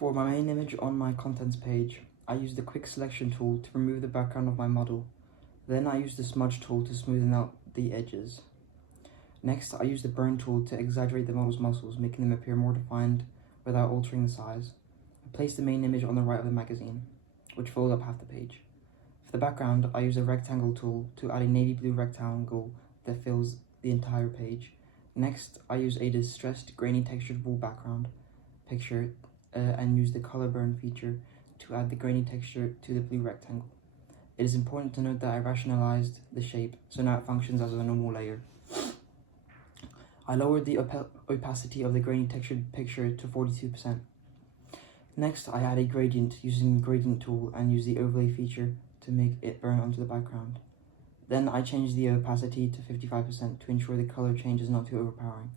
For my main image on my contents page, I use the quick selection tool to remove the background of my model. Then I use the smudge tool to smoothen out the edges. Next, I use the burn tool to exaggerate the model's muscles, making them appear more defined without altering the size. I place the main image on the right of the magazine, which fills up half the page. For the background, I use a rectangle tool to add a navy blue rectangle that fills the entire page. Next, I use a distressed, grainy textured wool background picture and use the color burn feature to add the grainy texture to the blue rectangle. It is important to note that I rationalized the shape, so now it functions as a normal layer. I lowered the opacity of the grainy textured picture to 42%. Next, I add a gradient using the gradient tool and use the overlay feature to make it burn onto the background. Then I change the opacity to 55% to ensure the color change is not too overpowering.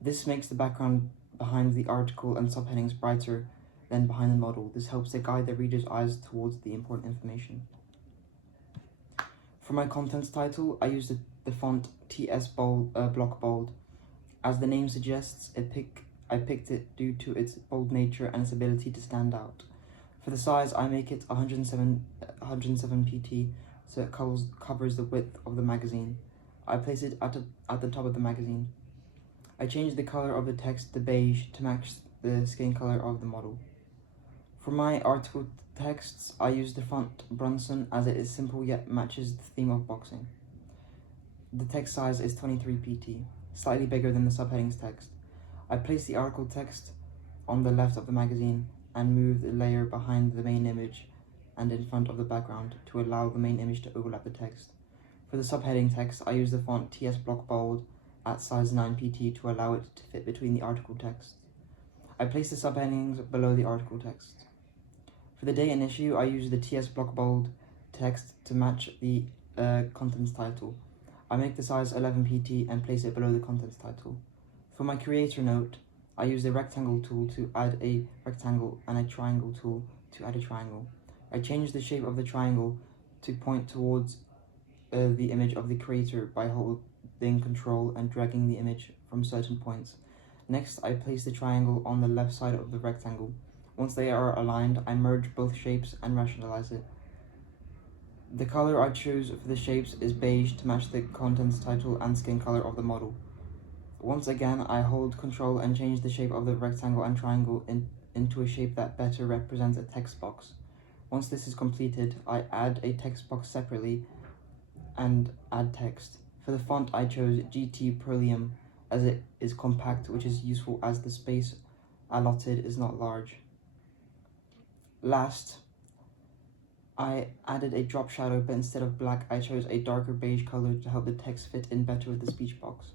This makes the background behind the article and subheadings brighter than behind the model. This helps to guide the reader's eyes towards the important information. For my contents title, I used the font TS Block Bold. As the name suggests, I picked it due to its bold nature and its ability to stand out. For the size, I make it 107 pt, so it covers the width of the magazine. I place it at the top of the magazine. I changed the color of the text to beige to match the skin color of the model. For my article texts, I use the font Brunson as it is simple yet matches the theme of boxing. The text size is 23 pt, slightly bigger than the subheadings text. I place the article text on the left of the magazine and move the layer behind the main image and in front of the background to allow the main image to overlap the text. For the subheading text, I use the font TS Block Bold at size 9 pt to allow it to fit between the article text. I place the subheadings below the article text. For the date and issue, I use the TS Block Bold text to match the contents title. I make the size 11 pt and place it below the contents title. For my creator note, I use the rectangle tool to add a rectangle and a triangle tool to add a triangle. I change the shape of the triangle to point towards the image of the creator by holding Control and dragging the image from certain points. Next, I place the triangle on the left side of the rectangle. Once they are aligned, I merge both shapes and rationalize it. The color I choose for the shapes is beige to match the contents title and skin color of the model. Once again, I hold Control and change the shape of the rectangle and triangle into a shape that better represents a text box. Once this is completed, I add a text box separately and add text. For the font, I chose GT Perlium as it is compact, which is useful as the space allotted is not large. Last, I added a drop shadow, but instead of black, I chose a darker beige color to help the text fit in better with the speech box.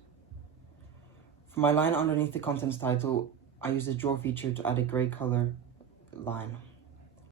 For my line underneath the contents title, I used the draw feature to add a gray color line.